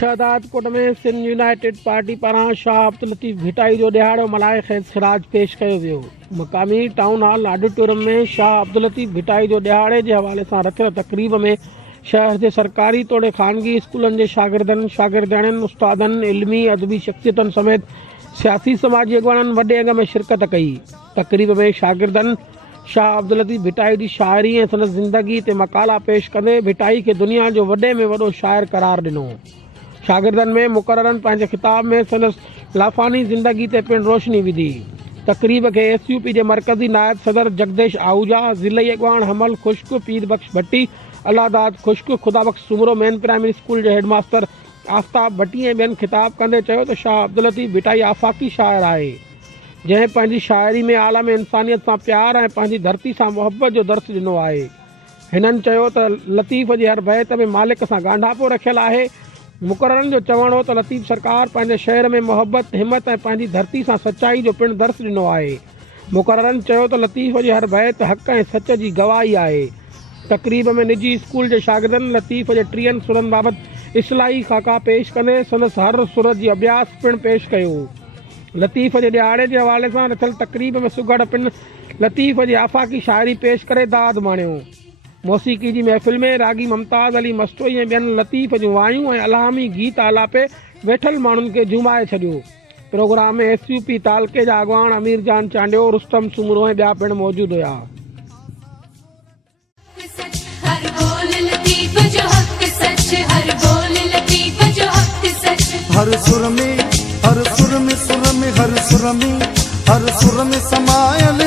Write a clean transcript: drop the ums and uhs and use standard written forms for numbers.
शहदादकोट में Sindh United party पारां शाह अब्दुल लतीफ़ भिटाई जो ॾियारो मल्हाए ख़ैर ख़िराज पेश कयो वियो। मक़ामी टाउन हॉल ऑडिटोरियम में शाह अब्दुल लतीफ़ भिटाई जो ॾियारे जे हवाले सां रखियल तक़रीब में शहर जे सरकारी तोड़े ख़ानगी स्कूलनि जे शागिर्दनि, शागिर्दियाणियुनि, उस्तादनि, इल्मी अदबी शख़्सियतनि समेत सियासी समाजी अॻवाननि वॾे अघ में शिरकत कई। तक़रीब में शागिर्दनि शाह अब्दुल लतीफ़ भिटाई जी शाइरी ऐं संदसि ज़िंदगी ते मक़ाला पेश कंदे भिटाई खे दुनिया जो वॾे में वॾो शाइर करार ॾिनो। शागिर्दनि में मुक़ररनि पंहिंजे ख़िताब में संदसि लाफ़ानी ज़िंदगी ते पिणु रोशनी विधी। तक़रीब खे SUP जे मरकज़ी नायब सदर जगदेश आहूजा, ज़िलई अॻवान हमल ख़ुश्क, पीर बख़्श भट्टी, अलादाद ख़ुश्क, ख़ुदा बख़्श सुमरो मेन प्राइमरी स्कूल जे हेडमास्टर आफ्ताब भट्टी ऐं ॿियनि ख़िताब कंदे चयो त शाह अब्दुल लतीफ़ भिटाई आफ़ाक़ी शाइर आहे, जंहिं पंहिंजी शाइरी में आलम इंसानियत सां प्यार ऐं पंहिंजी धरती सां मुहबत जो दर्स ॾिनो आहे। हिननि चयो त लतीफ़ जे हर बैत में मालिक सां ॻांढापो रखियल आहे। मुक़ररनि जो चवणु हो त लतीफ़ सरकार पंहिंजे शहर में मोहबत, हिमत ऐं पंहिंजी धरती सां सचाई जो पिणु दर्स ॾिनो आहे। मुक़ररनि चयो त लतीफ़ जे हर बैत हक़ ऐं सच जी गवाही आहे। तक़रीब में निजी स्कूल जे शागिर्दनि लतीफ़ जे 30 सुरनि बाबति इस्लाही ख़ाका पेश कंदे संदसि हर सूरत जी अभ्यास पिणु पेश कयो। लतीफ़ जे ॾियारे जे हवाले सां रथियल तक़रीब में सुगड़ पिणु लतीफ़ जी आफ़ाक़ी शाइरी पेश करे दाद माणियो। मौसीक़ी जी महफ़िल में रागी मुमताज़ अली मस्तोई ऐं ॿियनि लतीफ़ जूं वायूं ऐं अलामी गीत आलापे वेठल माण्हुनि खे झुमाए छॾियो। प्रोग्राम में SUP तालके जा अॻवान अमीर जान चांडियो, रुस्तम सुमरो ऐं ॿिया पिणु मौजूदु हुआ। हर सुर में समायल